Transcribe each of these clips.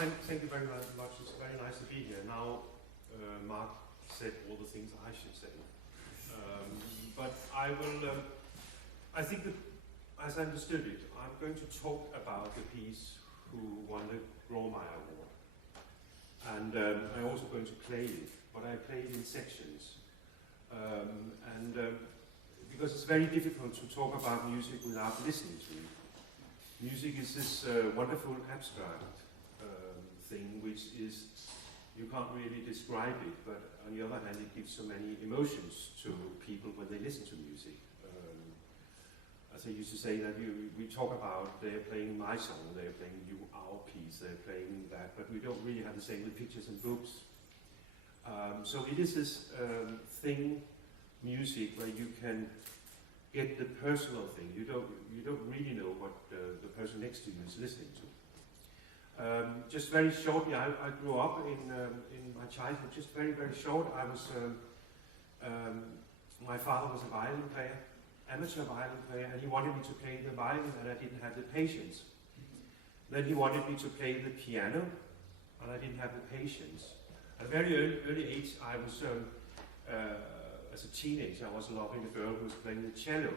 thank you very much. It's very nice to be here. Now, Mark said all the things I should say. But I will, I think that, as I understood it, I'm going to talk about the piece who won the Grawemeyer Award. And I'm also going to play it, but I play it in sections. Because it's very difficult to talk about music without listening to it. Music is this wonderful abstract thing which is, you can't really describe it, but on the other hand it gives so many emotions to people when they listen to music. As I used to say that we talk about they're playing my song, they're playing our piece, they're playing that, but we don't really have the same with pictures and books. So it is this thing, music, where you can get the personal thing. You don't really know what the person next to you is listening to. Just very shortly, I grew up in my childhood. Just very short. I was my father was a violin player, amateur violin player, and he wanted me to play the violin, and I didn't have the patience. Then he wanted me to play the piano, and I didn't have the patience. At a very early age, I was. As a teenager, I was loving a girl who was playing the cello.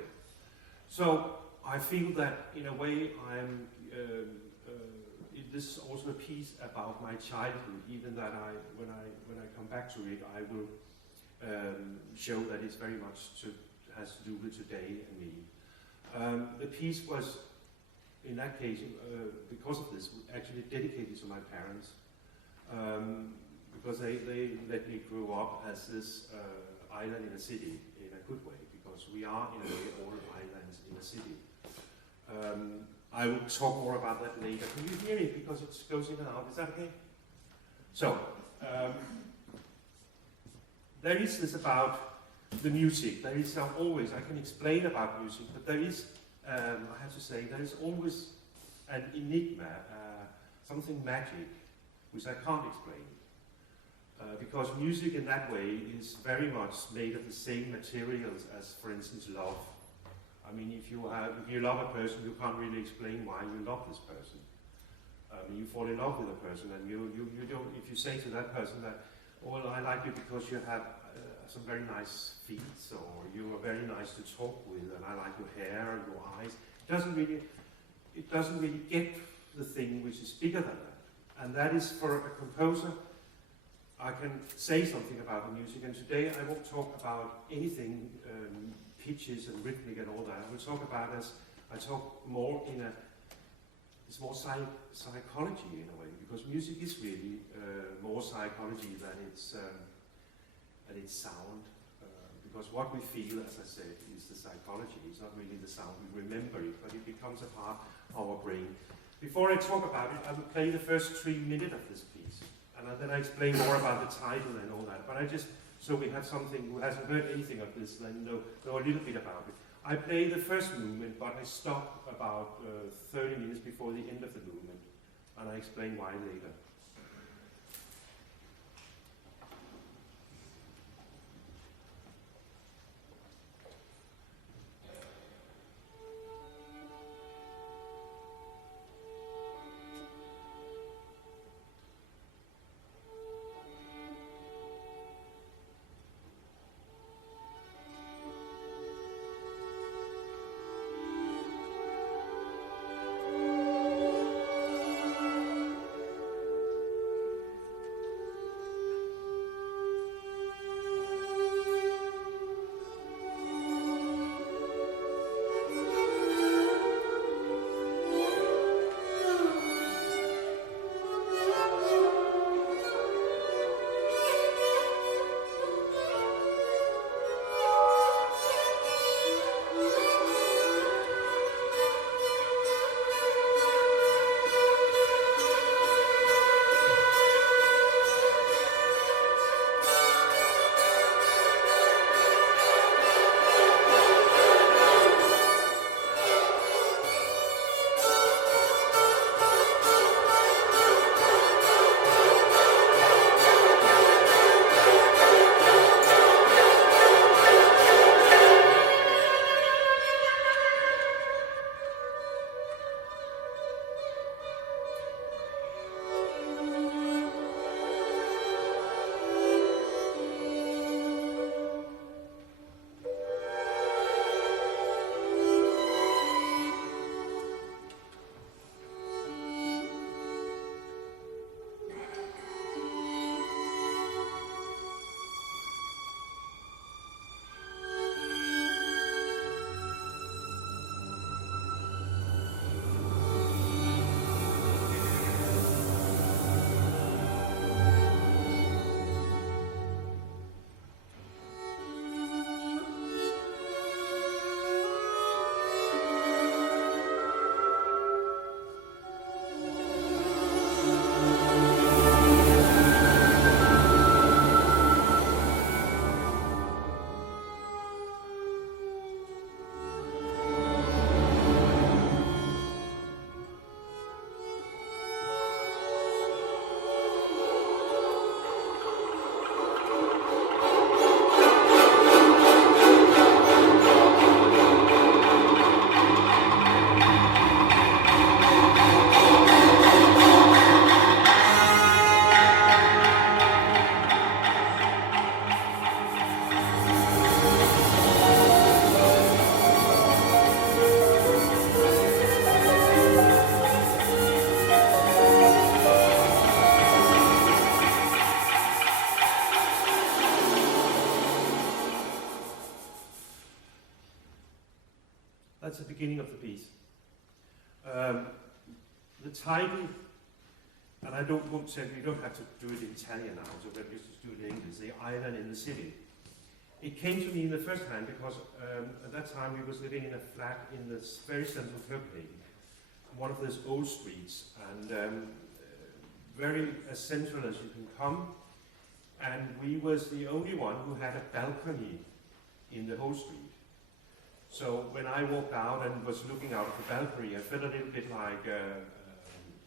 So I feel that in a way this is also a piece about my childhood, even that when I come back to it, I will show that it's very much has to do with today and me. The piece was, in that case, because of this, actually dedicated to my parents, because they let me grow up as this island in a city in a good way, because we are in a way all islands in a city. I will talk more about that later. Can you hear me? Because it goes in and out. Is that okay? So, there is this about the music. There is always, I can explain about music, but there is, I have to say, there is always an enigma, something magic, which I can't explain. Because music in that way is very much made of the same materials as, for instance, love. I mean, if you love a person, you can't really explain why you love this person. You fall in love with a person, and you don't. If you say to that person that, "Oh, well, I like you because you have some very nice feet, or you are very nice to talk with, and I like your hair and your eyes," it doesn't really get the thing which is bigger than that. And that is for a composer. I can say something about the music, and today I won't talk about anything pitches and rhythmic and all that. I will talk about more in it's more psychology in a way, because music is really more psychology than its sound. Because what we feel, as I said, is the psychology. It's not really the sound. We remember it, but it becomes a part of our brain. Before I talk about it, I will play the first 3 minutes of this piece. And then I explain more about the title and all that. But I just, so we have something who hasn't heard anything of this, then know a little bit about it. I play the first movement, but I stop about 30 minutes before the end of the movement. And I explain why later. beginning of the piece. The title, and I don't want to say, you don't have to do it in Italian now, so we're just do it in English, The Island in the City. It came to me in the first hand because at that time we was living in a flat in this very central Copenhagen, one of those old streets, and very as central as you can come. And we was the only one who had a balcony in the whole street. So when I walked out and was looking out of the balcony, I felt a little bit like a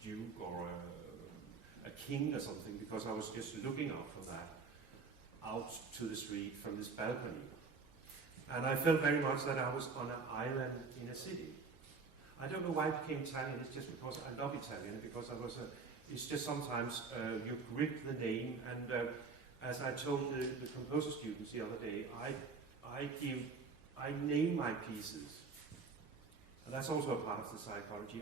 duke or a king or something, because I was just looking out for that, out to the street from this balcony. And I felt very much that I was on an island in a city. I don't know why it became Italian, it's just because I love Italian, because it's just sometimes you grip the name, and as I told the composer students the other day, I name my pieces. And that's also a part of the psychology.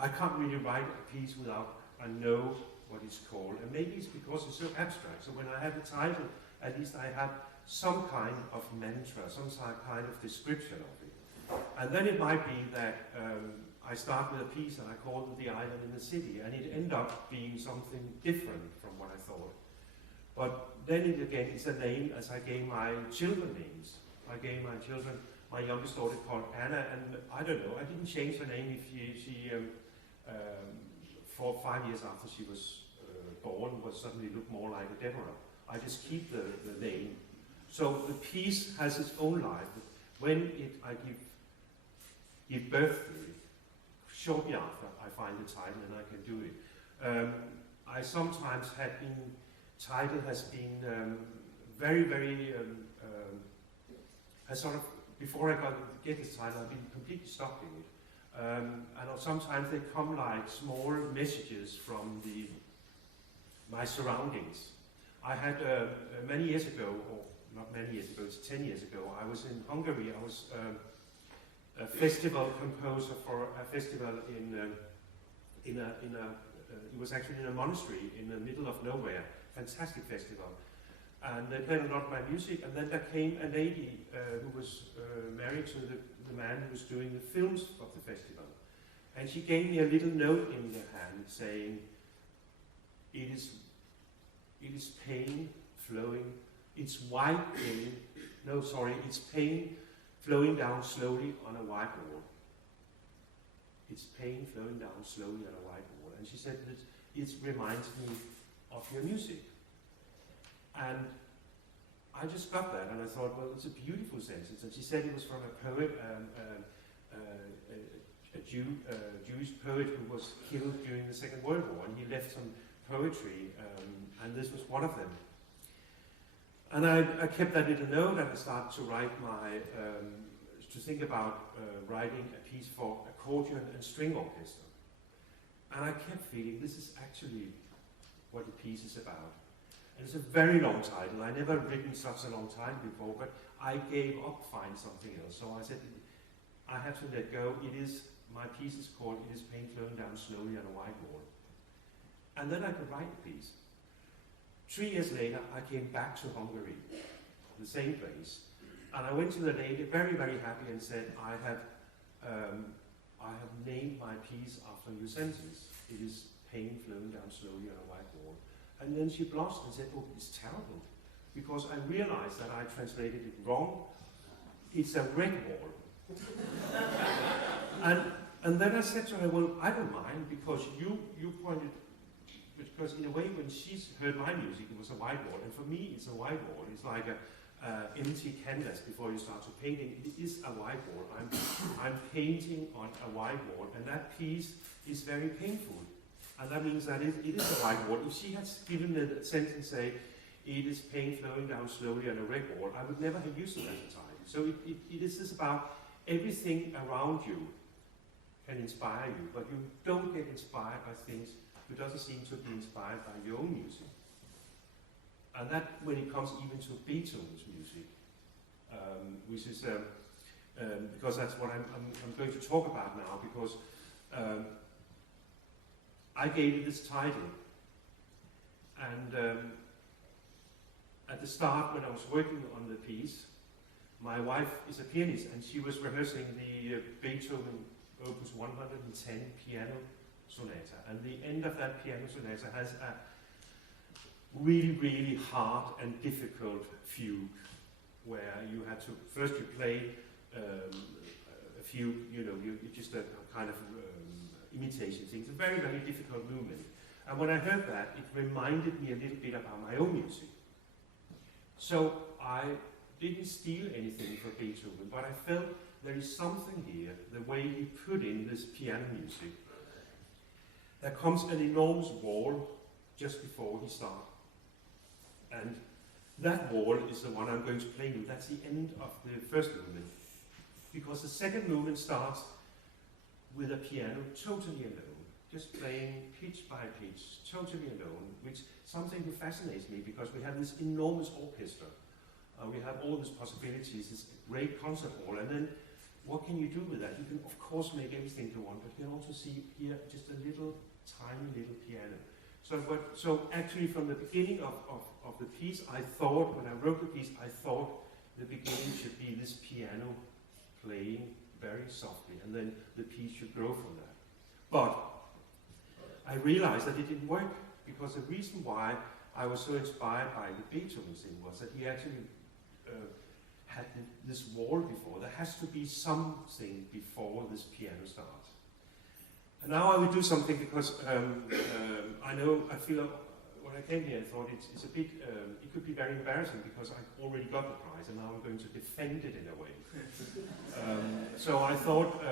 I can't really write a piece without I know what it's called, and maybe it's because it's so abstract. So when I have the title, at least I have some kind of mantra, some kind of description of it. And then it might be that I start with a piece and I call it The Island in the City, and it ended up being something different from what I thought. But then it again is a name as I gave my children names. I gave my children, my youngest daughter called Anna, and I don't know, I didn't change her name if she 4 or 5 years after she was born, was suddenly looked more like a Deborah. I just keep the name. So the piece has its own life. When I give birth to it, shortly after I find the title and I can do it. I sometimes had been, title has been very, very, has sort of, before I get this title, I've been completely stuck in it. And sometimes they come like small messages from my surroundings. I had many years ago, or not many years ago, it's 10 years ago, I was in Hungary. I was a festival composer for a festival it was actually in a monastery in the middle of nowhere, fantastic festival. And they played a lot of my music, and then there came a lady who was married to the man who was doing the films of the festival. And she gave me a little note in the hand saying, it is pain flowing, it's white pain, no sorry, it's pain flowing down slowly on a white wall. It's pain flowing down slowly on a white wall. And she said that it reminds me of your music. And I just got that, and I thought, well, it's a beautiful sentence. And she said it was from a poet, a Jewish poet who was killed during the Second World War, and he left some poetry, and this was one of them. And I kept that little note, and I started to write to think about writing a piece for accordion and string orchestra. And I kept feeling this is actually what the piece is about. And it's a very long title. I never written such a long title before, but I gave up finding something else. So I said, I have to let go. My piece is called It is Pain Flowing Down Slowly on a White Wall. And then I could write the piece. 3 years later, I came back to Hungary, the same place, and I went to the lady, very, very happy, and said, I have named my piece after your sentence. It is pain flowing down slowly on a white wall. And then she blushed and said, oh, it's terrible, because I realized that I translated it wrong. It's a red wall. and then I said to her, well, I don't mind, because you pointed, because in a way when she's heard my music, it was a white wall, and for me it's a white wall. It's like a empty canvas before you start to painting. It is a white wall. I'm painting on a white wall, and that piece is very painful. And that means that it is a white wall. If she had given the sentence, say, it is pain flowing down slowly on a red wall, I would never have used it at the time. So it is just about everything around you can inspire you, but you don't get inspired by things who doesn't seem to be inspired by your own music. And that, when it comes even to Beethoven's music, which is, because that's what I'm going to talk about now, because I gave it this title, and at the start when I was working on the piece, my wife is a pianist, and she was rehearsing the Beethoven Opus 110 piano sonata, and the end of that piano sonata has a really, really hard and difficult fugue, where you had to first you play a fugue, you just a kind of imitation thing. It's a very, very difficult movement. And when I heard that, it reminded me a little bit about my own music. So I didn't steal anything from Beethoven, but I felt there is something here, the way he put in this piano music. There comes an enormous wall just before he starts. And that wall is the one I'm going to play with. That's the end of the first movement. Because the second movement starts with a piano totally alone, just playing pitch by pitch, totally alone, which is something that fascinates me because we have this enormous orchestra. We have all these possibilities, this great concert hall, and then what can you do with that? You can, of course, make everything you want, but you can also see here just a little, tiny little piano. So actually from the beginning of the piece, I thought, when I wrote the piece, I thought the beginning should be this piano playing very softly, and then the piece should grow from that. But I realized that it didn't work, because the reason why I was so inspired by the Beethoven thing was that he actually had this wall before. There has to be something before this piano starts. And now I will do something because I feel when I came here I thought it's a bit, it could be very embarrassing because I already got the prize and now I'm going to defend it in a way. So I thought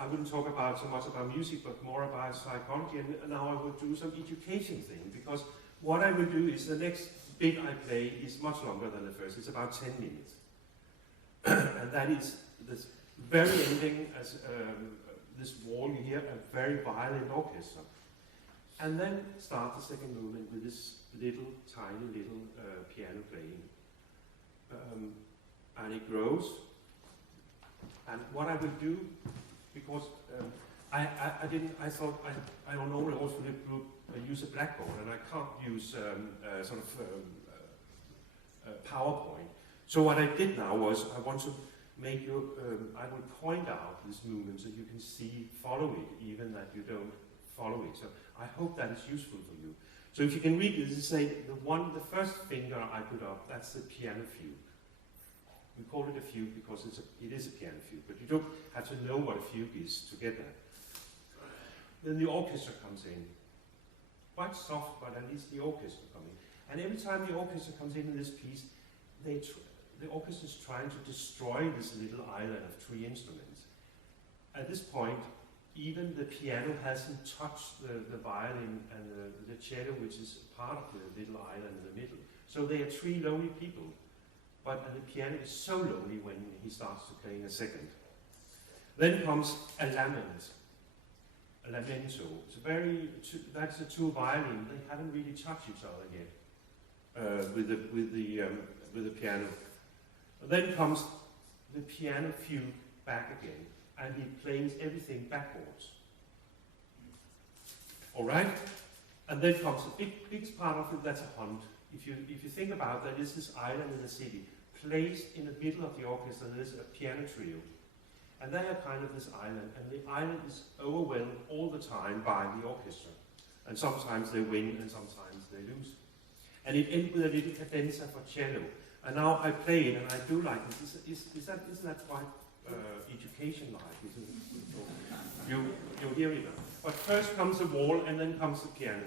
I wouldn't talk so much about music but more about psychology, and now I will do some education thing, because what I will do is the next bit I play is much longer than the first. It's about 10 minutes. And that is this very ending as this wall. You hear a very violent orchestra. And then start the second movement with this little, tiny little piano playing. And it grows. And what I will do, because I thought I don't normally also use a blackboard, and I can't use PowerPoint. So what I did now was I want to make you, I will point out this movement so you can see, follow it, even that you don't follow it. So I hope that is useful for you. So if you can read this, say the first finger I put up, that's the piano fugue. We call it a fugue because it is a piano fugue, but you don't have to know what a fugue is to get that. Then the orchestra comes in. Quite soft, but at least the orchestra comes in. And every time the orchestra comes in this piece, the orchestra is trying to destroy this little island of three instruments. At this point, even the piano hasn't touched the violin and the cello, which is part of the little island in the middle. So they are three lonely people. But the piano is so lonely when he starts to play in a second. Then comes a lament, a lamento. That's the two violins. They haven't really touched each other yet with the piano. Then comes the piano fugue back again, and he plays everything backwards. All right, and then comes the big part of it. That's a hunt. If you think about that, is this island in the city placed in the middle of the orchestra. There's a piano trio, and they are kind of this island, and the island is overwhelmed all the time by the orchestra, and sometimes they win and sometimes they lose. And it ends with a little cadenza for cello. And now I play it, and I do like it. Isn't that quite education-like? You'll hear it now. But first comes the wall, and then comes the piano.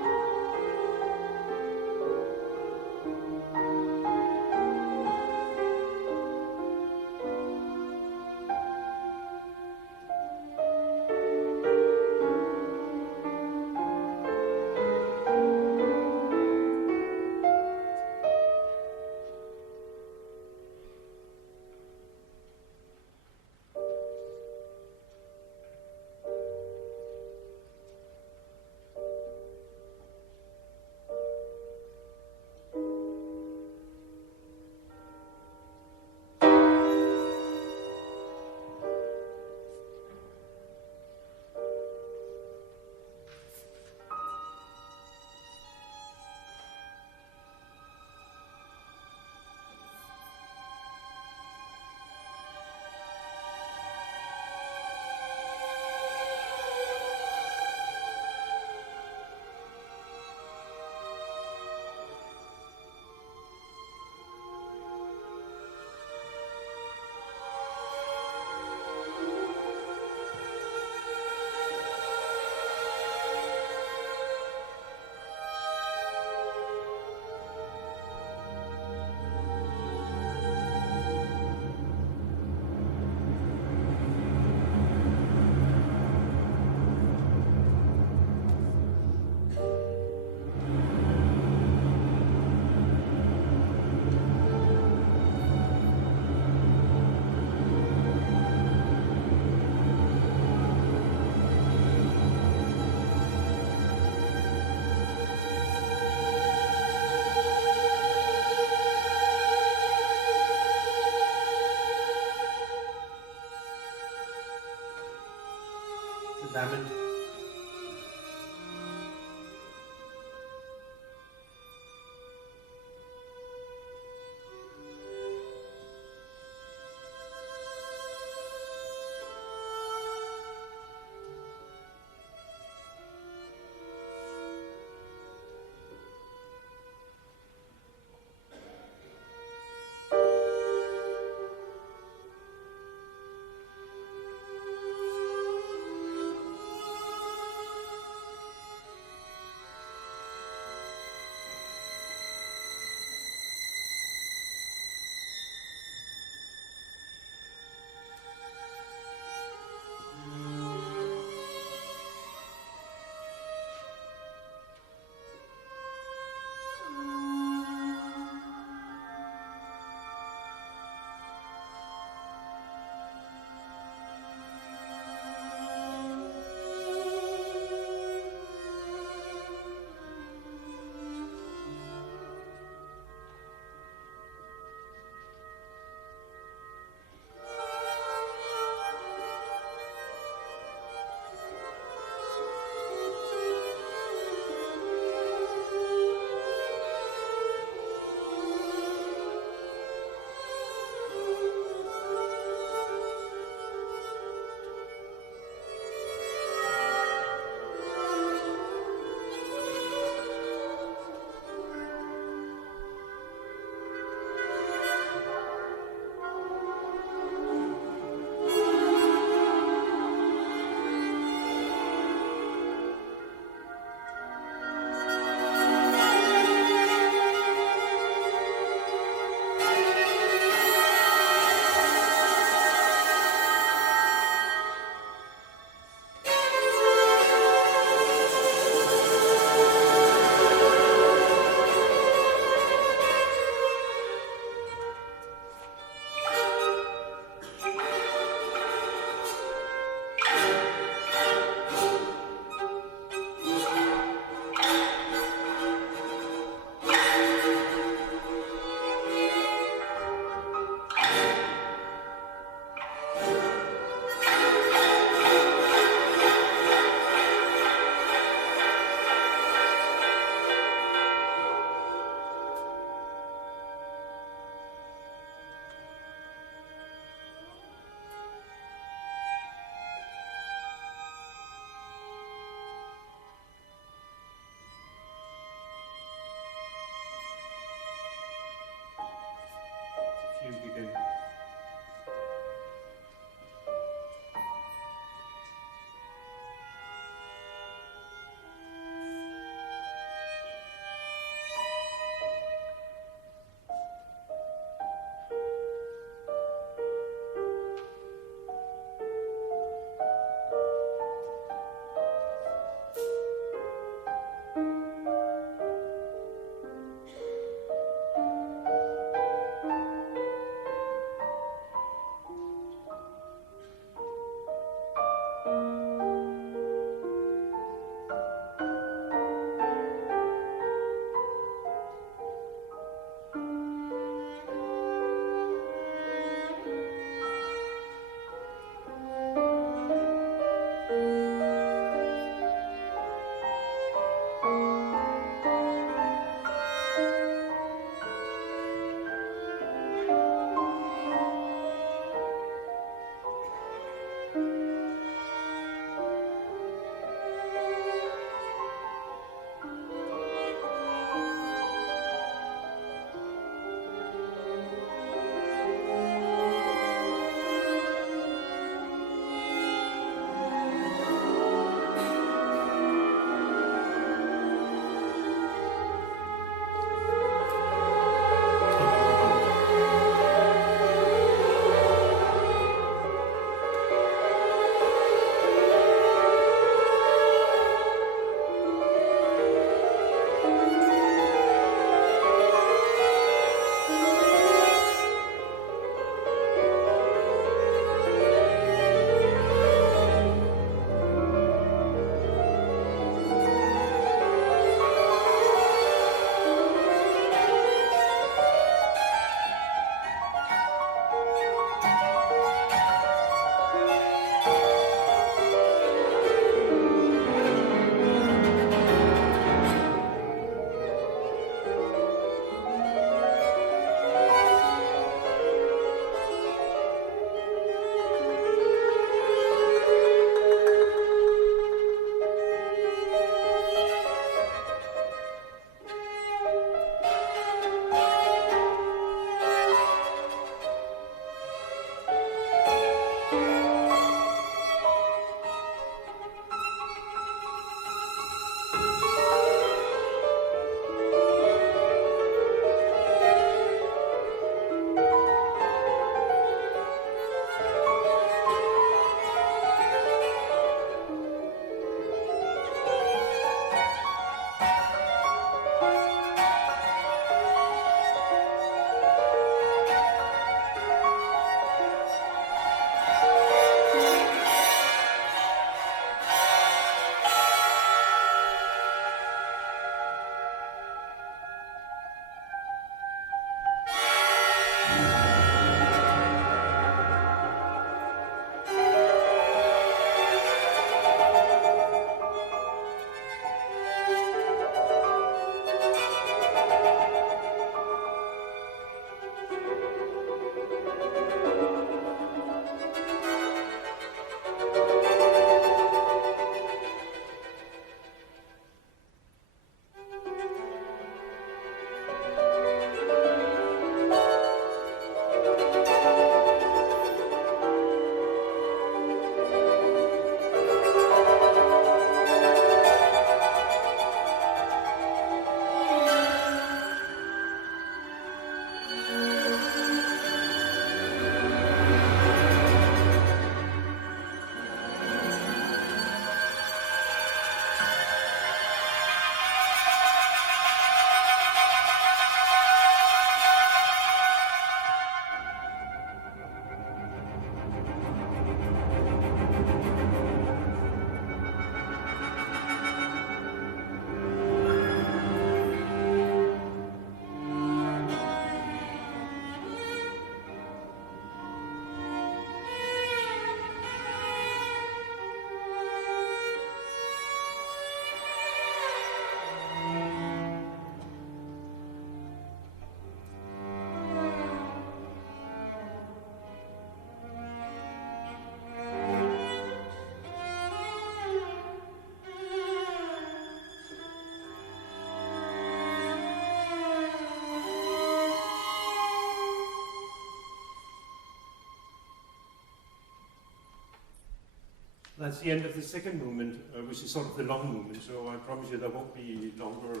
That's the end of the second movement, which is sort of the long movement, so I promise you there won't be longer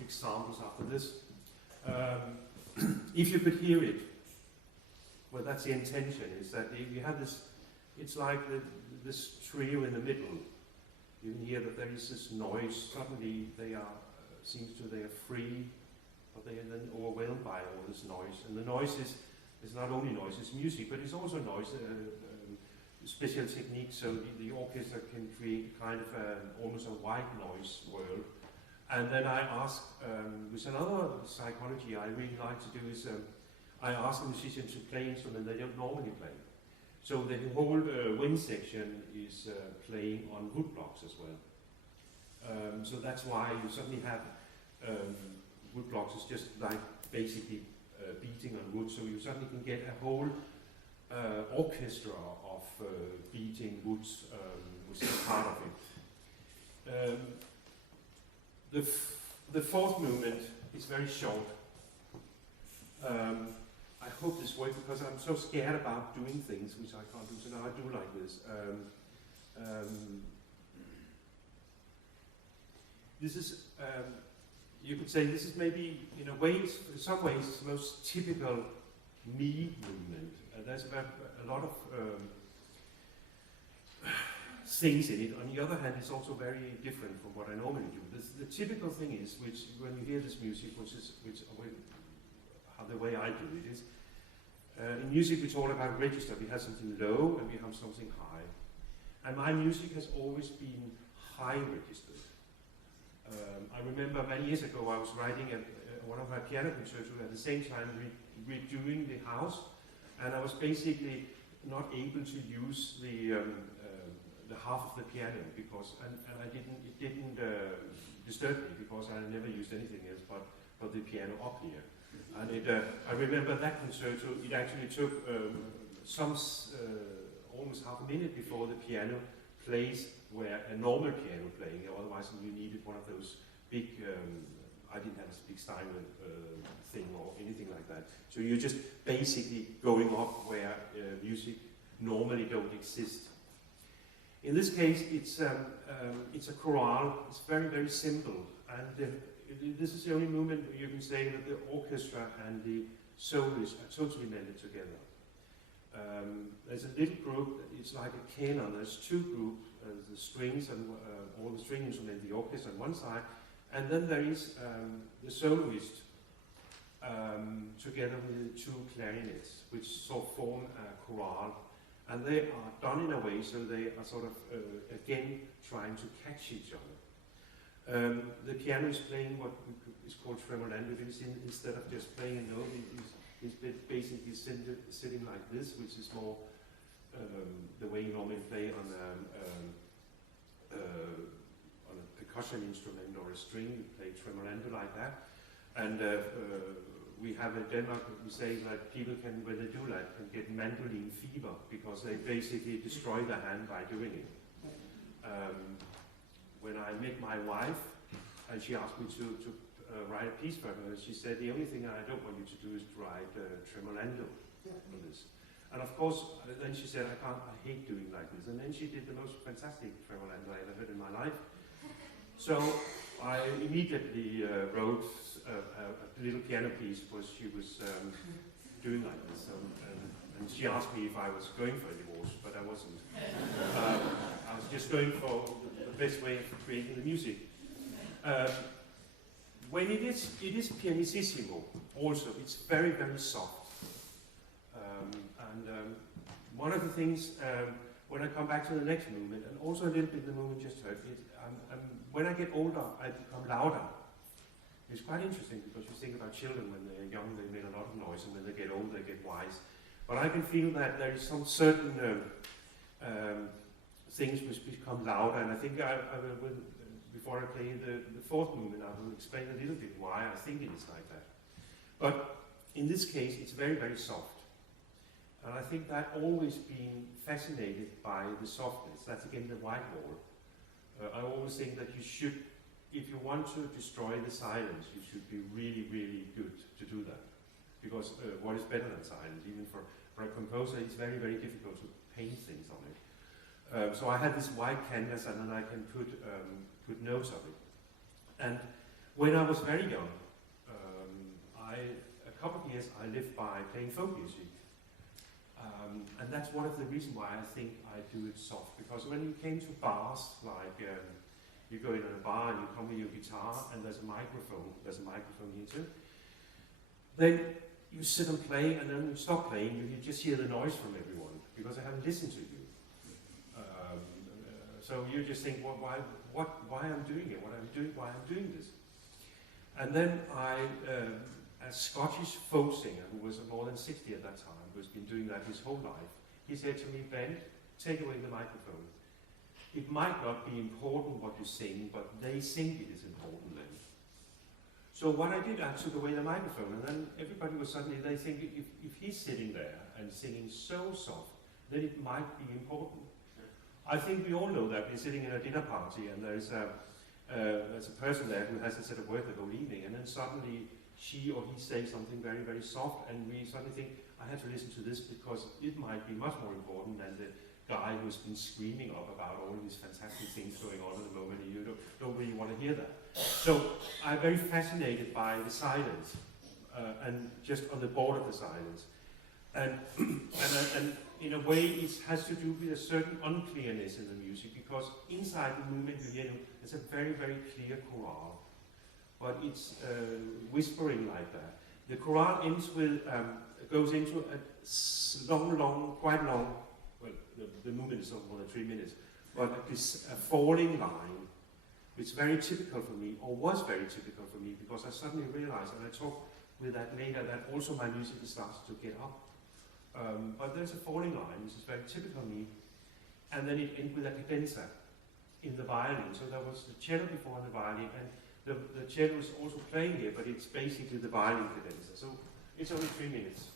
examples after this. If you could hear it, well, that's the intention, is that you have this, it's like this trio in the middle. You can hear that there is this noise. Suddenly they are, they are free, but they are then overwhelmed by all this noise. And the noise is not only noise, it's music, but it's also noise, special technique, so the orchestra can create kind of almost a white noise world. And then I ask, with another psychology I really like to do is, I ask the musicians to play instruments they don't normally play. So the whole wind section is playing on wood blocks as well. So that's why you suddenly have wood blocks is just like basically beating on wood. So you suddenly can get a whole orchestra of beating woods, which is part of it. The fourth movement is very short. I hope this works because I'm so scared about doing things which I can't do, so now I do like this. This is, you could say this is maybe, in some ways, the most typical me movement. There's a lot of things in it. On the other hand, it's also very different from what I normally do. The typical thing is, which when you hear this music, the way I do it is, in music it's all about register. We have something low and we have something high. And my music has always been high registered. I remember many years ago I was writing one of my piano concertos at the same time redoing the house, and I was basically not able to use the half of the piano because, and it didn't disturb me because I never used anything else but the piano up here. And I remember that concerto, it actually took almost half a minute before the piano plays where a normal piano playing, otherwise you needed one of those big, I didn't have a big Steinway thing or anything like that. So you're just basically going up where music normally don't exist. In this case, it's a chorale. It's very, very simple, and this is the only movement where you can say that the orchestra and the soloist are totally melded together. There's a little group. It's like a canon. There's two groups: the strings and all the string instruments, the orchestra on one side, and then there is the soloist together with the two clarinets, which sort of form a chorale. And they are done in a way so they are sort of, again, trying to catch each other. The piano is playing what is called tremolando. Instead of just playing a note, he's basically sitting like this, which is more the way you normally play on a percussion instrument or a string. You play tremolando like that. And we have in Denmark, we say that people can, when they do that, can get mandolin fever because they basically destroy the hand by doing it. When I met my wife, and she asked me to write a piece for her, she said, the only thing I don't want you to do is to write tremolando for this. And of course, then she said, I hate doing like this. And then she did the most fantastic tremolando I ever heard in my life. So I immediately wrote a little piano piece because she was doing like this, and she asked me if I was going for a divorce, but I wasn't. I was just going for the best way of creating the music. When it is pianissimo, also it's very, very soft. One of the things when I come back to the next movement, and also a little bit the movement just heard, when I get older, I become louder. It's quite interesting because you think about children when they're young, they make a lot of noise, and when they get old, they get wise. But I can feel that there is some certain things which become louder, and I think I will, before I play the fourth movement, I will explain a little bit why I think it is like that. But in this case, it's very, very soft. And I think that always been fascinated by the softness. That's again the white wall. I always think that you should, if you want to destroy the silence, you should be really, really good to do that. Because what is better than silence? Even for a composer, it's very, very difficult to paint things on it. So I had this white canvas, and then I can put notes of it. And when I was very young, a couple of years I lived by playing folk music. And that's one of the reasons why I think I do it soft, because when you came to bars, like you go in a bar and you come with your guitar and there's a microphone here too, then you sit and play, and then you stop playing, you just hear the noise from everyone, because I haven't listened to you. So you just think, well, why I'm doing it, why I'm doing this. And then a Scottish folk singer who was more than 60 at that time, who's been doing that his whole life, he said to me, "Bent, take away the microphone. It might not be important what you sing, but they think it is important then." So what I did, I took away the microphone, and then everybody was suddenly, they think if he's sitting there and singing so soft, then it might be important. I think we all know that. We're sitting in a dinner party, and there's a person there who hasn't said a word the whole evening, and then suddenly she or he says something very, very soft, and we suddenly think, I have to listen to this because it might be much more important than the guy who's been screaming up about all these fantastic things going on at the moment, and you don't really want to hear that. So I'm very fascinated by the silence, and just on the border of the silence. And in a way, it has to do with a certain unclearness in the music, because inside the movement you hear, there's a very, very clear chorale, but it's whispering like that. The chorale ends with, goes into a quite long, well, the movement is not more than 3 minutes, but this falling line, which is very typical for me, or was very typical for me, because I suddenly realized, and I talked with that later, that also my music starts to get up. But there's a falling line, which is very typical of me, and then it ends with a cadenza in the violin. So there was the cello before the violin, and the cello is also playing here, but it's basically the violin cadenza. So it's only 3 minutes.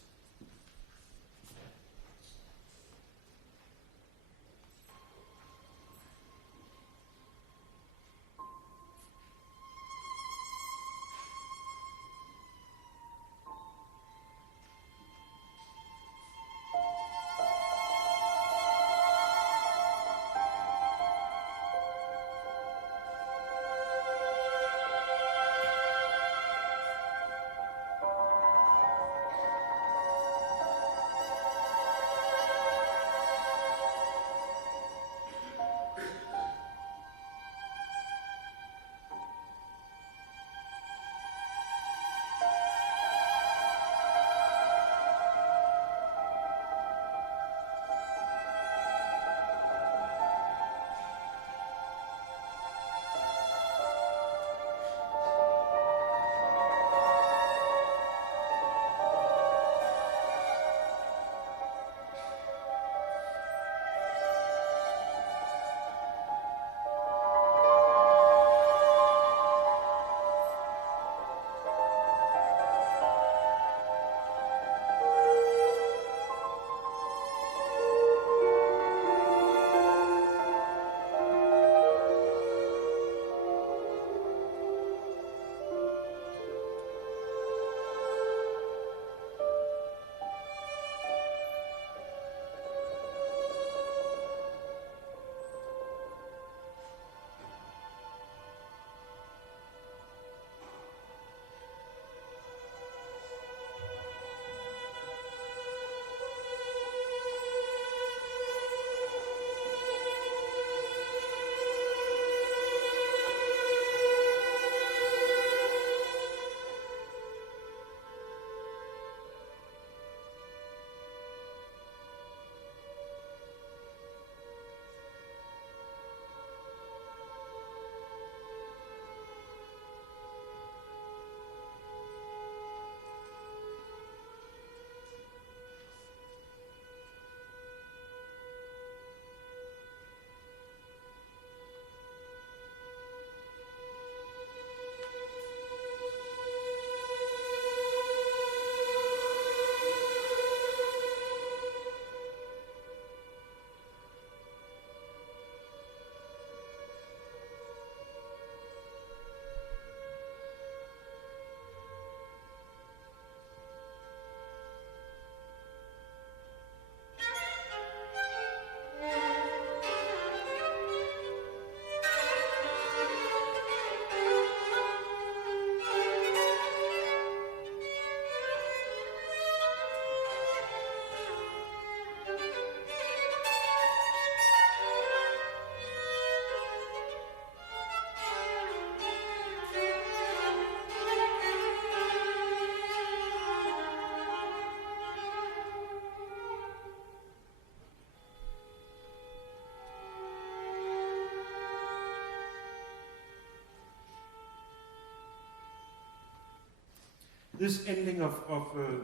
this ending of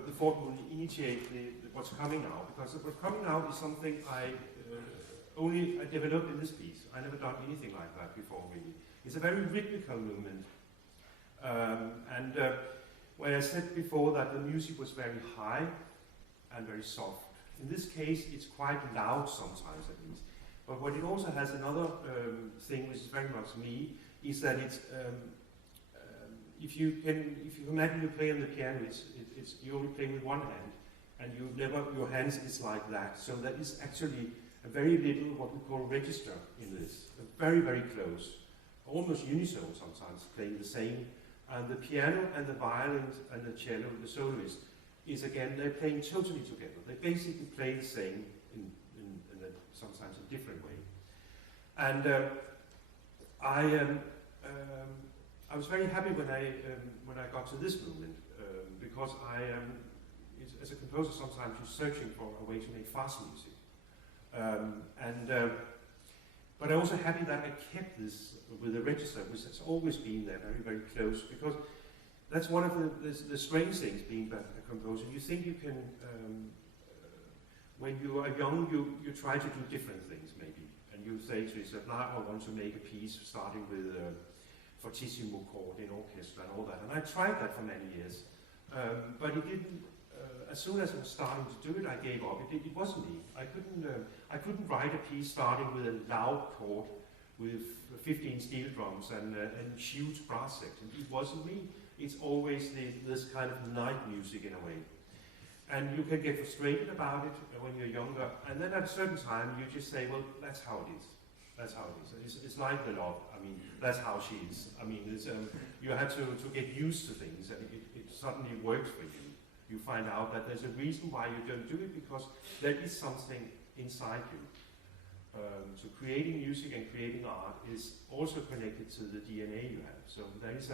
the fourth movement initiates what's coming now, because what's coming now is something I developed in this piece. I never done anything like that before, really. It's a very rhythmical movement, where I said before that the music was very high and very soft. In this case, it's quite loud sometimes, at least. But what it also has another thing, which is very much me, is that it's if you imagine you play on the piano, you only play with one hand, and your hands is like that. So there is actually a very little what we call register in this. Very, very close, almost unison sometimes, playing the same. And the piano and the violins and the cello, the soloist, is again, they're playing totally together. They basically play the same in sometimes a different way. And I was very happy when I got to this movement, because as a composer sometimes you're searching for a way to make fast music. But I'm also happy that I kept this with the register, which has always been there, very, very close, because that's one of the strange things being a composer. You think you can, when you are young, you try to do different things, maybe. And you say to yourself, now I want to make a piece starting with fortissimo chord in orchestra and all that. And I tried that for many years. But it didn't, as soon as I was starting to do it, I gave up. It wasn't me. I couldn't write a piece starting with a loud chord with 15 steel drums and huge brass section. It wasn't me. It's always this kind of night music in a way. And you can get frustrated about it when you're younger. And then at a certain time, you just say, well, that's how it is. That's how it is. It's like the love. I mean, that's how she is. I mean, you have to get used to things, and it suddenly works for you. You find out that there's a reason why you don't do it, because there is something inside you. So creating music and creating art is also connected to the DNA you have. So there is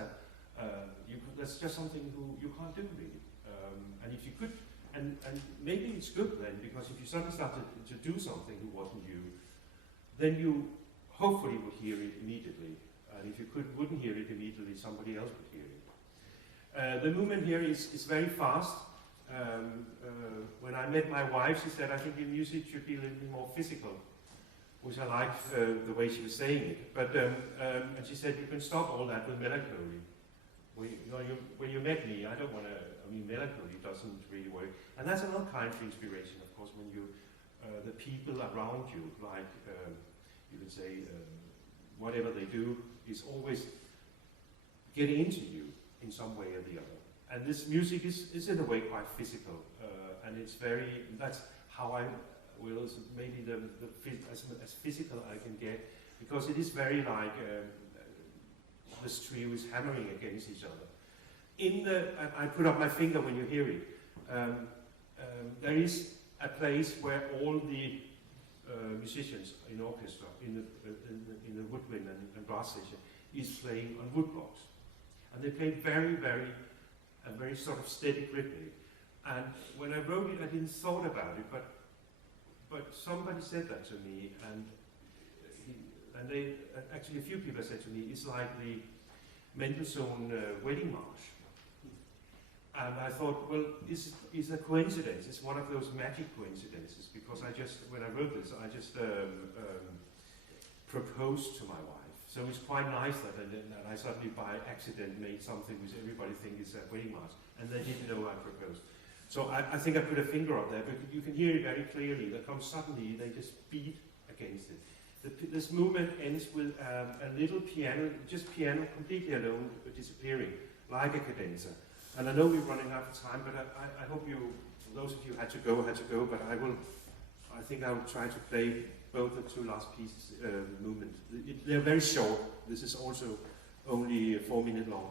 that's just something you can't do really. And if you could, and maybe it's good then, because if you suddenly started to do something who wasn't you, then you hopefully would hear it immediately. And if you wouldn't hear it immediately, somebody else would hear it. The movement here is very fast. When I met my wife, she said, I think your music should be a little bit more physical, which I liked the way she was saying it. But and she said, you can stop all that with melancholy. When you met me, I don't want to, I mean, melancholy doesn't really work. And that's another kind of inspiration, of course, when you, the people around you, like, you can say, whatever they do is always getting into you in some way or the other. And this music is in a way quite physical, and it's very, that's how I will, maybe as physical I can get, because it is very like, this trio is hammering against each other. I put up my finger when you hear it, there is a place where all the musicians in orchestra, in the woodwind and brass section, is playing on wood blocks. And they play very, very sort of steady rhythmic. And when I wrote it, I didn't thought about it, but somebody said that to me, and actually a few people said to me, it's like the Mendelssohn Wedding March. And I thought, well, it's a coincidence. It's one of those magic coincidences, because when I wrote this, I just proposed to my wife. So it's quite nice that I suddenly by accident made something which everybody thinks is a wedding march, and they didn't know I proposed. So I think I put a finger up there, but you can hear it very clearly. That comes suddenly, they just beat against it. This movement ends with a little piano, just piano, completely alone, disappearing, like a cadenza. And I know we're running out of time, but I hope those of you had to go, but I think I will try to play both the two last pieces, movement. They're very short. This is also only 4 minutes long.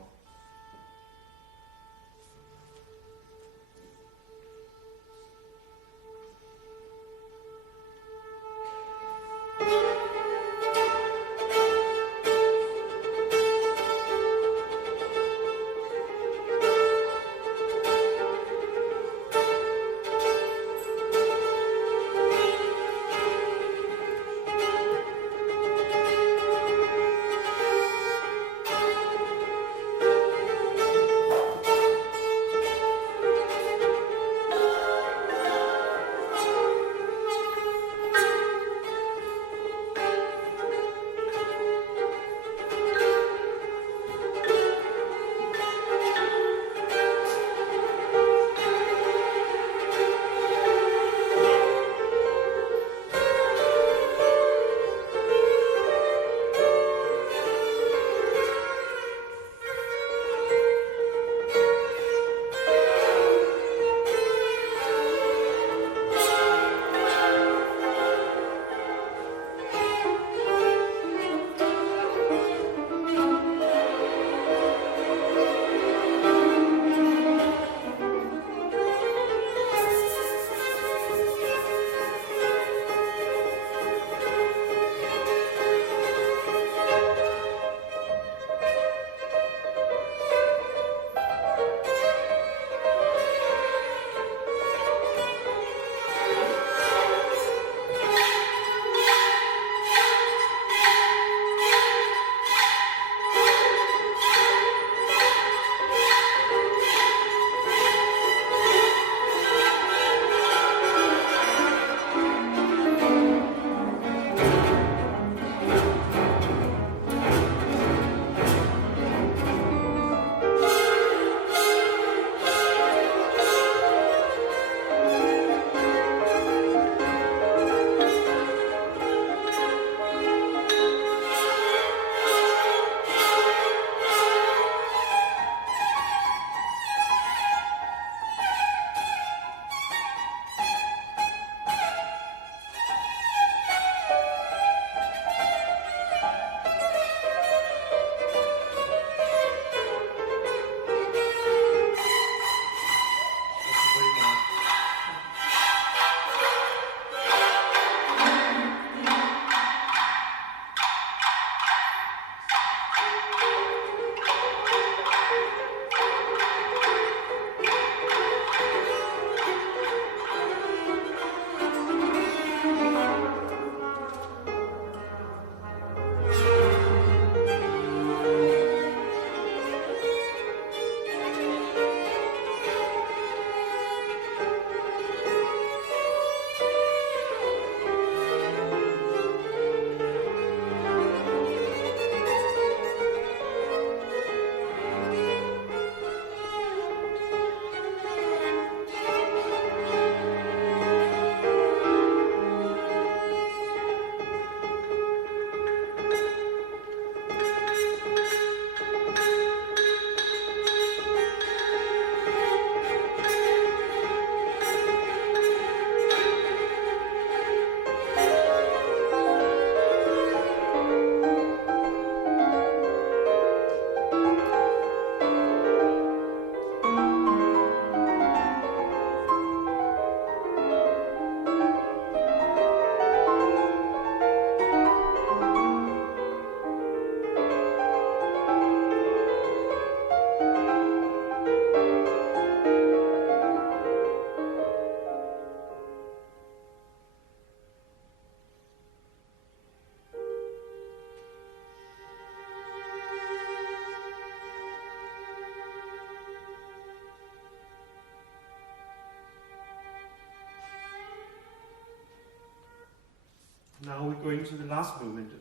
now we're going to the last movement.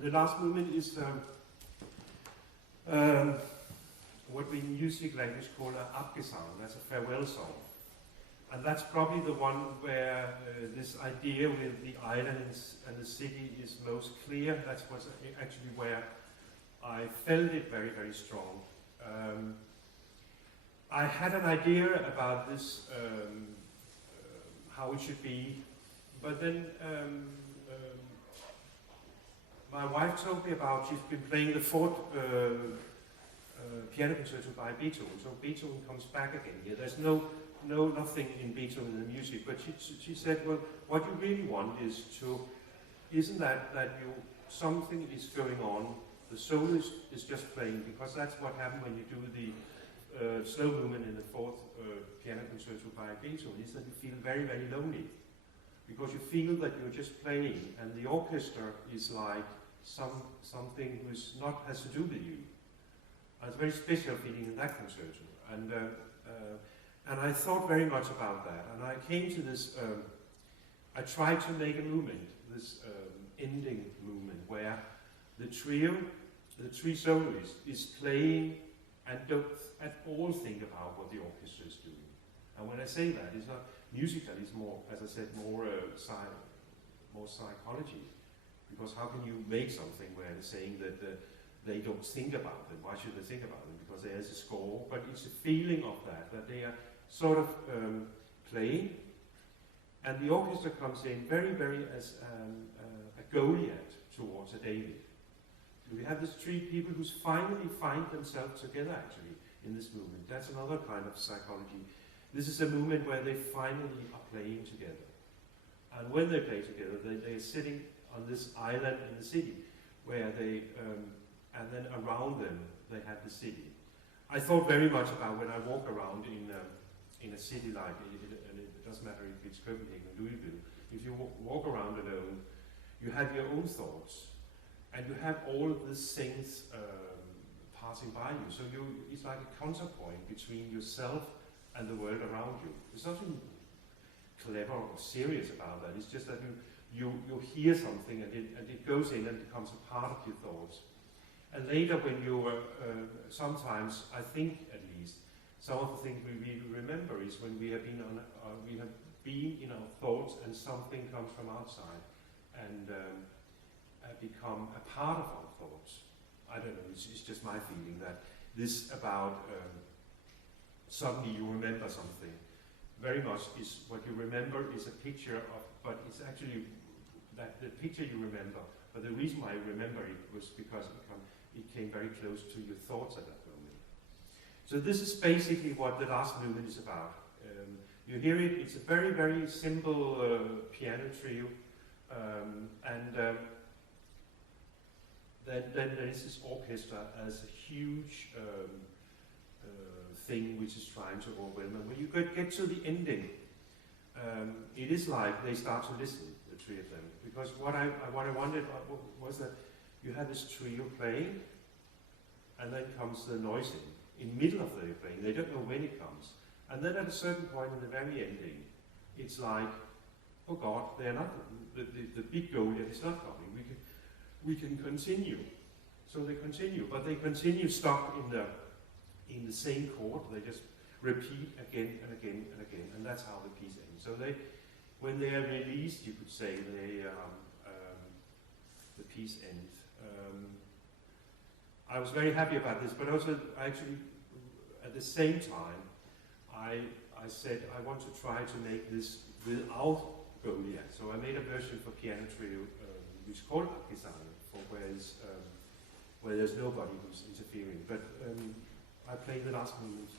The last movement is what we in music language call an Abgesang. That's a farewell song. And that's probably the one where this idea with the islands and the city is most clear. That's what's actually where I felt it very, very strong. I had an idea about this, how it should be, but then my wife told me about, she's been playing the fourth piano concerto by Beethoven, so Beethoven comes back again here. There's nothing in Beethoven in the music, but she said, well, what you really want is to, isn't that you, something is going on, the soloist is just playing, because that's what happened when you do the slow movement in the fourth piano concerto by Beethoven, is that you feel very, very lonely. Because you feel that you're just playing, and the orchestra is like something who's not has to do with you. And it's a very special feeling in that concerto. And I thought very much about that, and I came to this, I tried to make a movement, this ending movement, where the trio, the three soloists, is playing and don't at all think about what the orchestra is doing. And when I say that, it's not musical, it's more, as I said, more psychology. Because how can you make something where they're saying that they don't think about them? Why should they think about them? Because there's a score, but it's a feeling of that they are sort of playing, and the orchestra comes in very, very as a Goliath towards a David. So we have these three people who finally find themselves together actually in this movement. That's another kind of psychology. This is a movement where they finally are playing together. And when they play together, they're sitting on this island in the city, where they, and then around them, they have the city. I thought very much about when I walk around in a city like, and it doesn't matter if it's Copenhagen or Louisville, if you walk around alone, you have your own thoughts, and you have all of these things passing by you. So it's like a counterpoint between yourself and the world around you. There's nothing clever or serious about that. It's just that you hear something and it goes in and becomes a part of your thoughts. And later when you sometimes, I think at least, some of the things we really remember is when we have been in our thoughts and something comes from outside and become a part of our thoughts. I don't know, it's just my feeling that this about suddenly you remember something. Very much is what you remember is a picture of, but it's actually that the picture you remember, but the reason why you remember it was because it came very close to your thoughts at that moment. So this is basically what the last movement is about. You hear it, it's a very, very simple piano trio, then there is this orchestra as a huge thing which is trying to overwhelm. And when you get to the ending, it is like they start to listen, the three of them. Because what I wanted was that you have this trio playing, and then comes the noise in middle of the playing. They don't know when it comes. And then at a certain point in the very ending, it's like, oh God, they're not, the big Goliath is not coming. We can continue. So they continue, but they continue stuck in the same chord. They just repeat again and again and again, and that's how the piece ends. So when they are released, you could say the piece ends. I was very happy about this, but also actually at the same time, I said I want to try to make this without Goliath. So I made a version for piano trio which is called Abgesang, where there's nobody who's interfering. But I played the last movement.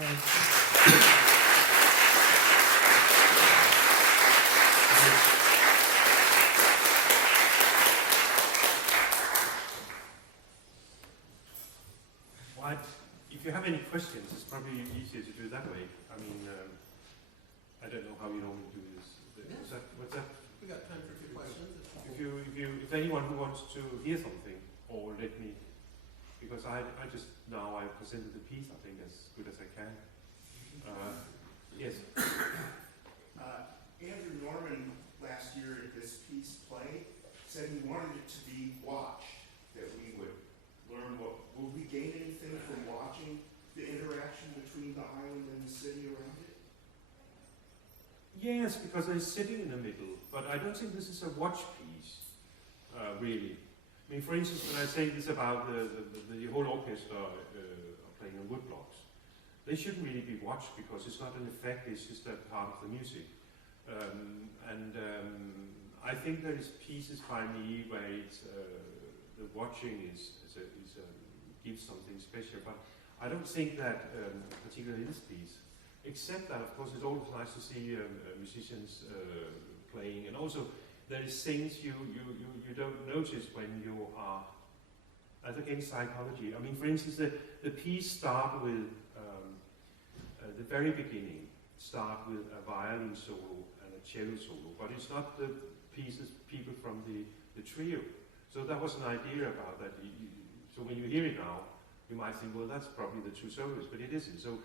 Well, if you have any questions, it's probably easier to do it that way. I mean, I don't know how you normally do this. What's that? We got time for a few questions. If anyone who wants to hear something, or let me, because I presented the piece, I think, as good as I can. Yes. Andrew Norman last year at this piece play said he wanted it to be watched, that we would learn will we gain anything from watching the interaction between the island and the city around it? Yes, because they're sitting in the middle, but I don't think this is a watch piece, really. I mean, for instance, when I say this about the whole orchestra playing on woodblocks, they shouldn't really be watched because it's not an effect, it's just a part of the music. I think there is pieces by me where it's, the watching gives something special, but I don't think that particularly this piece, except that of course it's always nice to see musicians playing, and also there is things you don't notice when you are, as again psychology. I mean, for instance, the piece start with the very beginning start with a violin solo and a cello solo, but it's not the people from the trio. So that was an idea about that. So when you hear it now, you might think, well, that's probably the two solos, but it isn't. So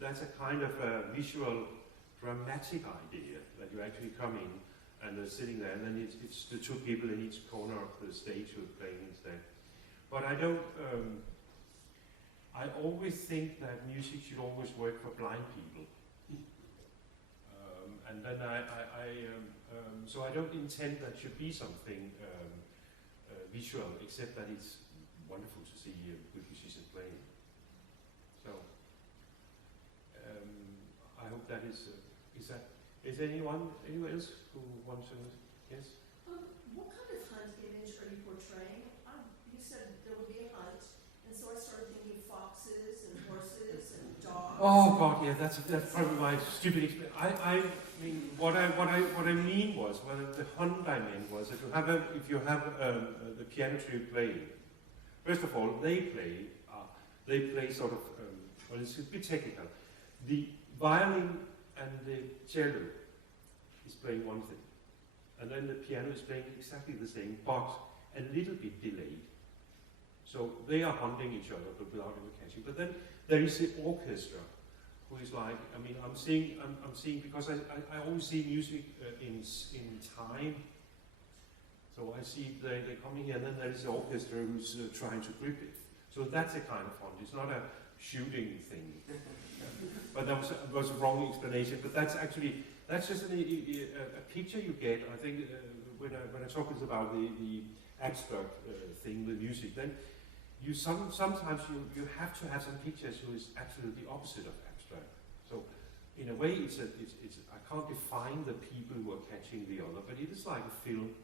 that's a kind of a visual, dramatic idea that you actually come in and they're sitting there, and then it's the two people in each corner of the stage who are playing instead. But I don't. I always think that music should always work for blind people. And then so I don't intend that should be something visual, except that it's wonderful to see good musicians playing. So I hope that is anyone else who wants to? Yes. What kind of hunt image are you portraying? You said there would be a hunt, and so I started thinking foxes and horses and dogs. Oh God, yeah, that's probably my stupid experience. I mean, what I mean was, the hunt I meant was that if you have the piano trio playing, first of all, they play sort of, well, it's a bit technical. The violin and the cello is playing one thing, and then the piano is playing exactly the same, but a little bit delayed. So they are hunting each other, but without ever catching. But then there is the orchestra, who is like, I mean, I'm seeing because I always see music in time. So I see they're coming here, and then there is the orchestra who's trying to grip it. So that's a kind of hunt. It's not a shooting thing. But that was a wrong explanation. But that's just a picture you get. I think when I talk about the abstract thing with music, then sometimes you have to have some pictures who is absolutely opposite of abstract. So in a way, it's I can't define the people who are catching the other, but it is like a film.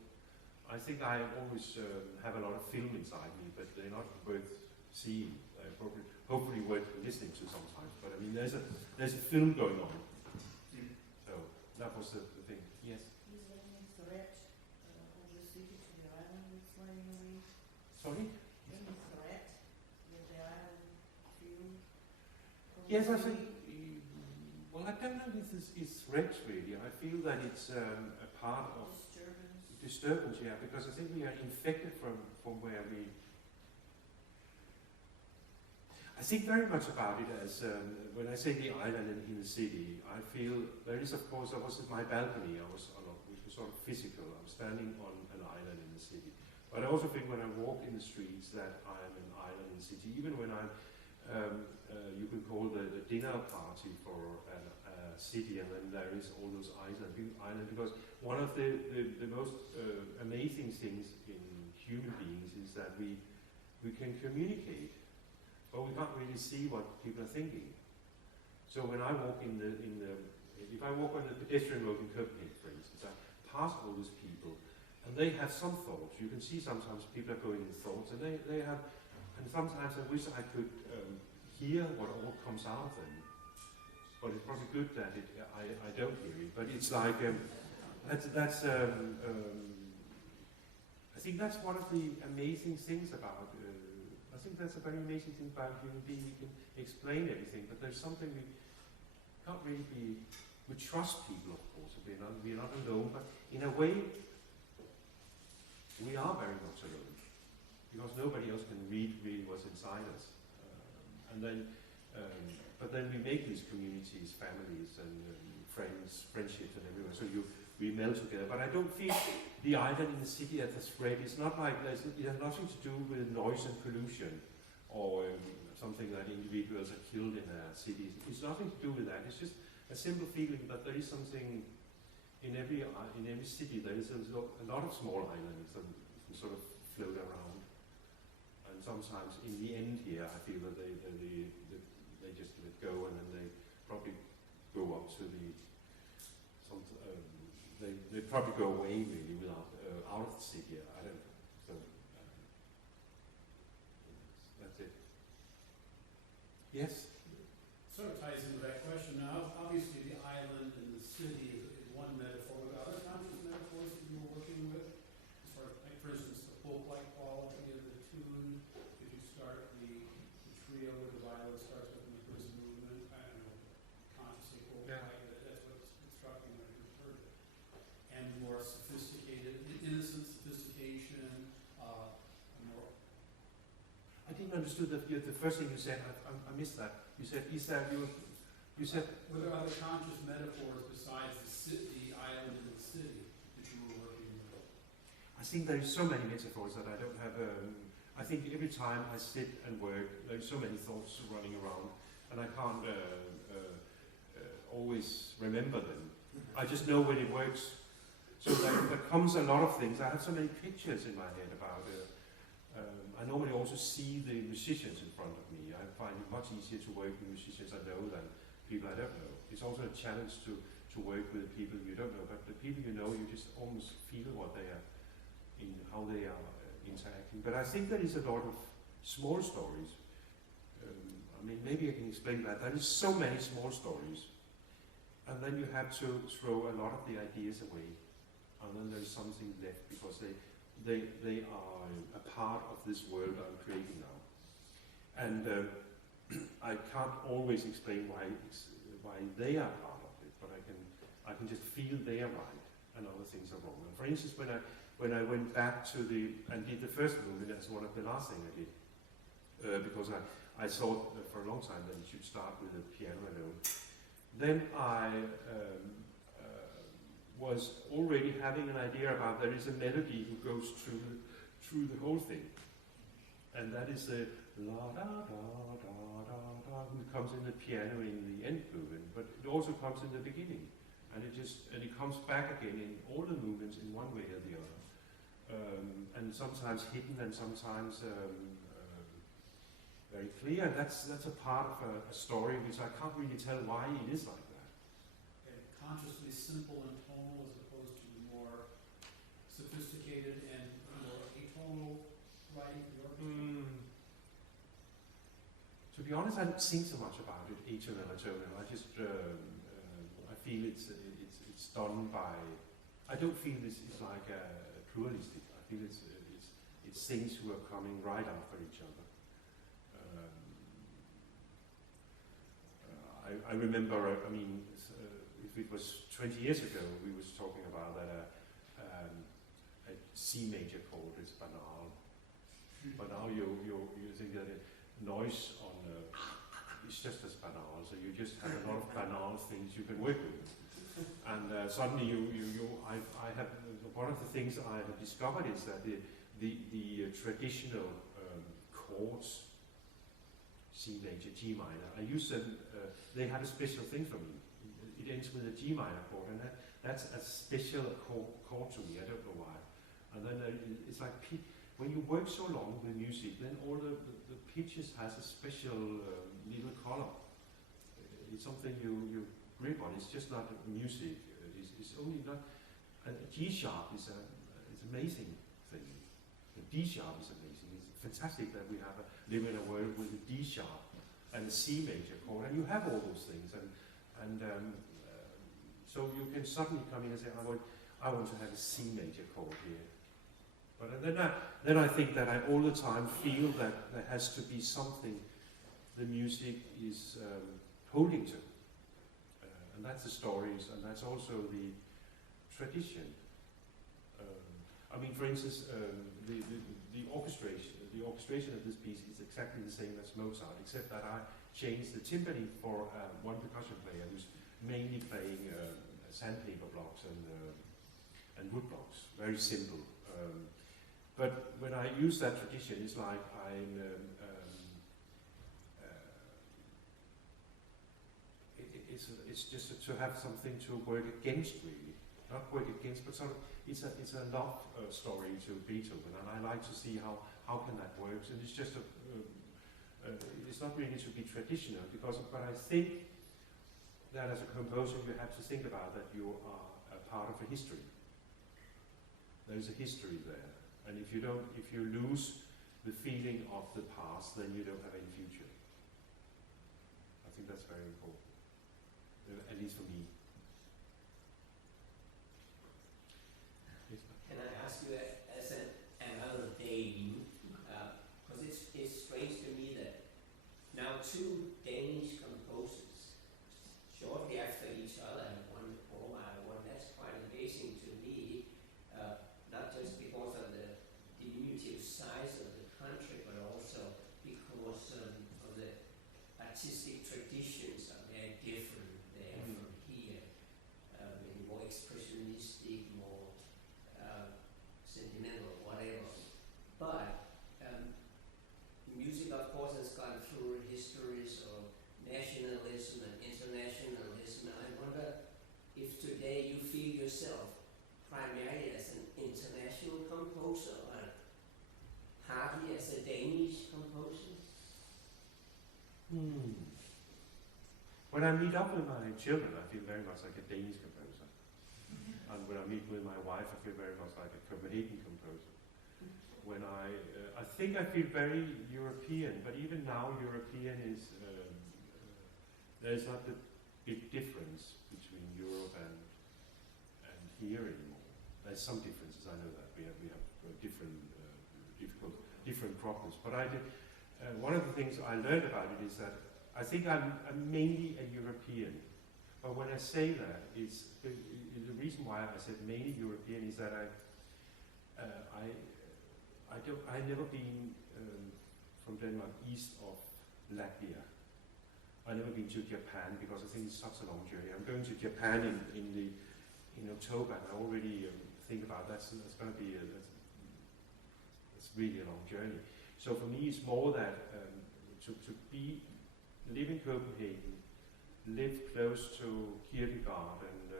I think I always have a lot of film inside me, but they're not worth seeing. They're hopefully worth listening to sometimes. But I mean, there's a film going on. So that was the thing. Yes. Is there any threat of the city to the island that's flying away? Sorry. Any threat that the island feel? Yes, I think. Well, I don't know if this is threat really. I feel that it's a part of disturbance, yeah, because I think we are infected from where we. I think very much about it as when I say the island and in the city. I feel there is, of course, I was at my balcony. Which was sort of physical. I was standing on an island in the city. But I also think when I walk in the streets that I am an island in the city. Even when I'm, you can call the dinner party for a city, and then there is all those islands. Because one of the most amazing things in human beings is that we can communicate, but we can't really see what people are thinking. So when I walk if I walk on the pedestrian road in Copenhagen, for instance, I pass all these people, and they have some thoughts. You can see sometimes people are going in thoughts, and they have, and sometimes I wish I could hear what all comes out of them. but it's probably good that I don't hear it. But it's like I think that's one of the amazing things about. I think that's a very amazing thing about human being. We can explain everything, but there's something we can't really be. We trust people, of course. We're not alone, but in a way, we are very much alone because nobody else can read really what's inside us. But then we make these communities, families, and friendships, and everywhere. So we meld together. But I don't feel the island in the city as a threat. It's not like it has nothing to do with noise and pollution, or something that individuals are killed in a city. It's nothing to do with that. It's just a simple feeling that there is something in every city. There is a lot of small islands that can sort of float around. And sometimes, in the end, here, I feel that they just let go, and then they probably go up to they probably go away really without out of the city. I don't know. So that's it. Yes. Sort of ties into that question. Now, obviously, the island and the city is one metaphor. But other conscious metaphors that you were working with, as far as, like, for instance, the folk-like quality of the tune. If you start the trio with the viola starts with the first movement, I don't know, consciously folk-like. That's what struck me when I first heard it. And more sophisticated, innocent sophistication, more. I didn't understand the first thing you said. I missed that. You said you said. Were there other conscious metaphors besides the island and the city that you were working with? I think there is so many metaphors that I don't have. I think every time I sit and work, there are so many thoughts running around, and I can't always remember them. I just know when it works. So there comes a lot of things. I have so many pictures in my head about. I normally also see the musicians in front of me. I find it much easier to work with musicians I know than people I don't know. It's also a challenge to work with people you don't know, but the people you know, you just almost feel what they are, how they are interacting. But I think there is a lot of small stories. I mean, maybe I can explain that. There is so many small stories, and then you have to throw a lot of the ideas away, and then there is something left because they are a part of this world I'm creating now. And I can't always explain why they are part of it, but I can just feel they are right and other things are wrong. And for instance, when I went back to and did the first movement, that's one of the last things I did, because I thought for a long time that you should start with the piano alone. Then I was already having an idea about there is a melody who goes through the whole thing, and that is the la da da da da da, who comes in the piano in the end movement, but it also comes in the beginning, and it comes back again in all the movements in one way or the other, and sometimes hidden and sometimes very clear. And that's a part of a story which I can't really tell why it is like that. Okay. Consciously simple and tonal as opposed to more sophisticated and more atonal writing for your To be honest, I don't think so much about it, atonal and tonal. I just I feel it's done by. I don't feel this is like pluralistic. I feel it's things who are coming right after each other. I remember. I mean, if it was 20 years ago, we was talking about that a C major chord is banal, but now you think that noise on it's just as banal. So you just have a lot of banal things you can work with, and suddenly I have one of the things I have discovered is that the traditional chords, C major, G minor, I use them. They have a special thing for me. It ends with a G minor chord, and that's a special chord to me. I don't know why. And then it's like when you work so long with music, then all the pitches has a special little color. It's something you grip on. It's just not music. It's only not. A G sharp is an amazing thing. The D sharp is amazing. It's fantastic that we live in a world with a D sharp and a C major chord, and you have all those things. And so you can suddenly come in and say, I want to have a C major chord here. But then I think that I all the time feel that there has to be something the music is holding to. And that's the stories, and that's also the tradition. I mean, for instance, the orchestration of this piece is exactly the same as Mozart, except that I changed the timpani for one percussion player who's mainly playing sandpaper blocks and wood blocks, very simple. But when I use that tradition, it's like it's just to have something to work against, really. Not work against, but sort of, it's a love story to Beethoven, and I like to see how can that work. And it's just it's not really to be traditional, but I think that as a composer you have to think about that you are a part of a history. There is a history there, and if you lose the feeling of the past, then you don't have any future. I think that's very important, at least for me. Can I ask you, as another Dane, because it's strange to me that now two Danish composers, shortly after each other, have won the Grawemeyer Award. That's quite amazing to me, not just because of the diminutive size of the country, but also because of the artistic traditions are very different there from here. Maybe more expressionistic, more sentimental, whatever. But music, of course, has gone through histories of nationalism and internationalism. And I wonder if today you feel yourself primarily as an international composer or hardly as a Danish composer. When I meet up with my children, I feel very much like a Danish composer. And when I meet with my wife, I feel very much like a Copenhagen composer. When I think I feel very European, but even now European is, there's not the big difference between Europe and here anymore. There's some differences, I know that. We have different problems. But one of the things I learned about it is that I think I'm mainly a European. But when I say that, it's the reason why I said mainly European is that I've never been from Denmark east of Latvia. I've never been to Japan because I think it's such a long journey. I'm going to Japan in October, and I already think about that's going to be it's really a long journey. So for me, it's more that to live in Copenhagen, live close to Kierkegaard and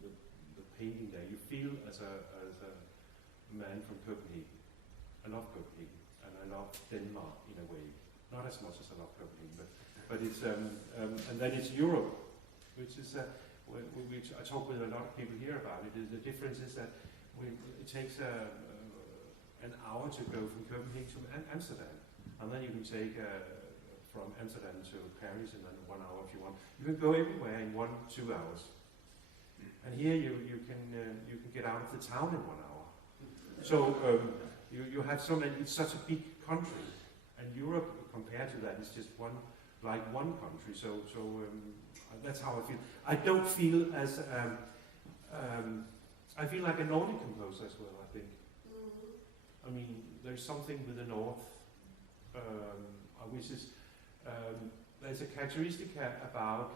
the painting there. You feel as a man from Copenhagen. I love Copenhagen, and I love Denmark in a way. Not as much as I love Copenhagen, but it's and then it's Europe, which is which I talk with a lot of people here about it. The difference is that it takes an hour to go from Copenhagen to Amsterdam, and then you can take from Amsterdam to Paris in 1 hour if you want. You can go everywhere in 1-2 hours, and here you can get out of the town in 1 hour. So you have so many. It's such a big country, and Europe compared to that is just one country. So that's how I feel. I don't feel as I feel like a Nordic composer as well. I think. I mean, there's something with the north, which is there's a characteristic about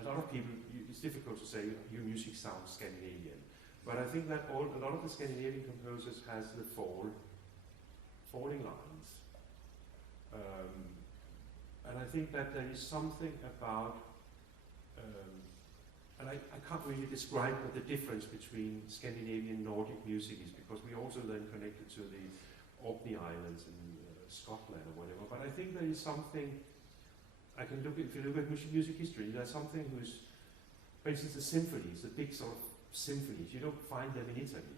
a lot of people. It's difficult to say your music sounds Scandinavian, but I think that a lot of the Scandinavian composers has the falling lines, and I think that there is something about. And I can't really describe what the difference between Scandinavian and Nordic music is, because we also then connected to the Orkney Islands in Scotland or whatever. But I think there is something, if you look at music history, there's something who's, for instance, the symphonies, the big sort of symphonies, you don't find them in Italy.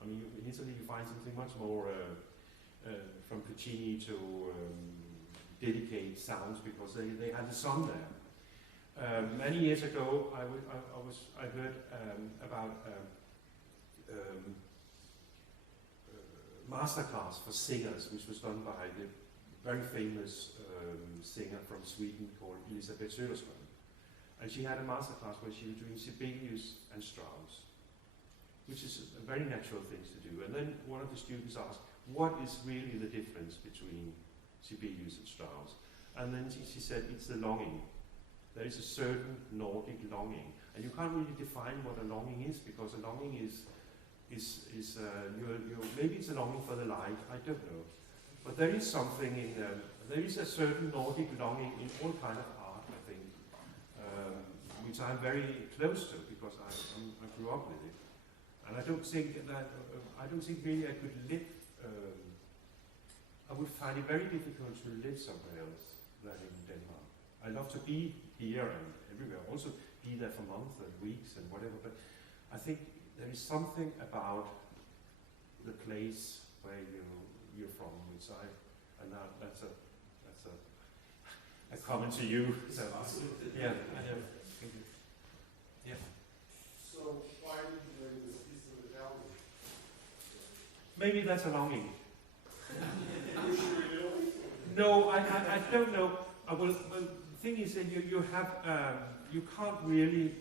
I mean, in Italy you find something much more, from Puccini to dedicate sounds because they had the sun there. Many years ago, I heard about masterclass for singers, which was done by the very famous singer from Sweden called Bent Sørensen. And she had a masterclass where she was doing Sibelius and Strauss, which is a very natural thing to do. And then one of the students asked, what is really the difference between Sibelius and Strauss? And then she said, it's the longing. There is a certain Nordic longing. And you can't really define what a longing is, because a longing is maybe it's a longing for the light, I don't know. But there is something in, there is a certain Nordic longing in all kind of art, I think, which I'm very close to because I grew up with it. And I don't think really I could live, I would find it very difficult to live somewhere else than in Denmark. I love to be here and everywhere, also be there for months and weeks and whatever, but I think there is something about the place where you're from, which and that's a comment to you. So, yeah, I know. Yeah. So why did you bring this piece of the album? Maybe that's a longing. You sure you do? No, I don't know. Well, the thing is that you have you can't really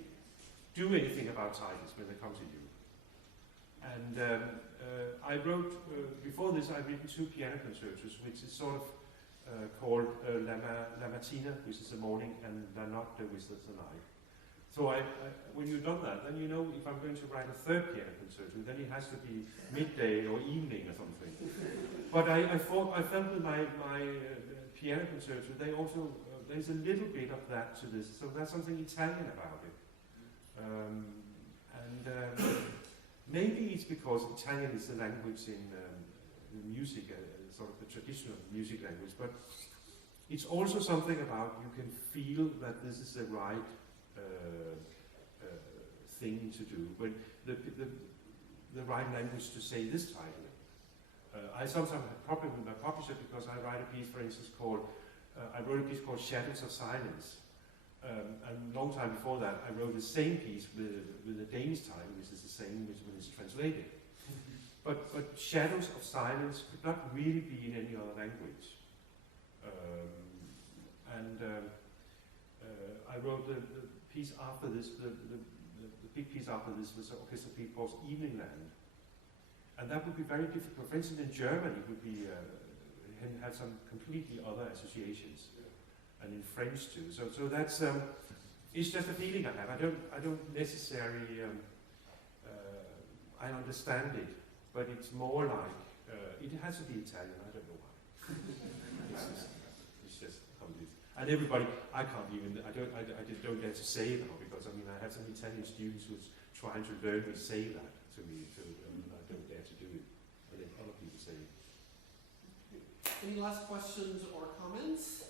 do anything about titles when they come to you. And I wrote before this. I've written 2 piano concertos, which is sort of called La Mattina, which is the morning, and La Notte, which is the night. So when you've done that, then you know if I'm going to write a 3rd piano concerto, then it has to be midday or evening or something. But I felt with my piano concerto, they also there's a little bit of that to this. So there's something Italian about it, maybe it's because Italian is the language in music, sort of the traditional music language. But it's also something about you can feel that this is the right thing to do, when the right language to say this title. I sometimes have a problem with my publisher because I write a piece, for instance, I wrote a piece called Shadows of Silence. And a long time before that, I wrote the same piece with a Danish title, which is the same when it's translated. But Shadows of Silence could not really be in any other language. I wrote the piece after this, the big piece after this was an orchestral piece called Evening Land. And that would be very difficult. For instance, in German, it would be have some completely other associations, and in French too. So that's it's just a feeling I have. I don't necessarily I understand it, but it's more like it has to be Italian. I don't know why. it's just how it is. And everybody, I just don't dare to say it now because I have some Italian students who's trying to learn me say that to me. I don't dare to do it, but then other people say it. Any last questions or comments?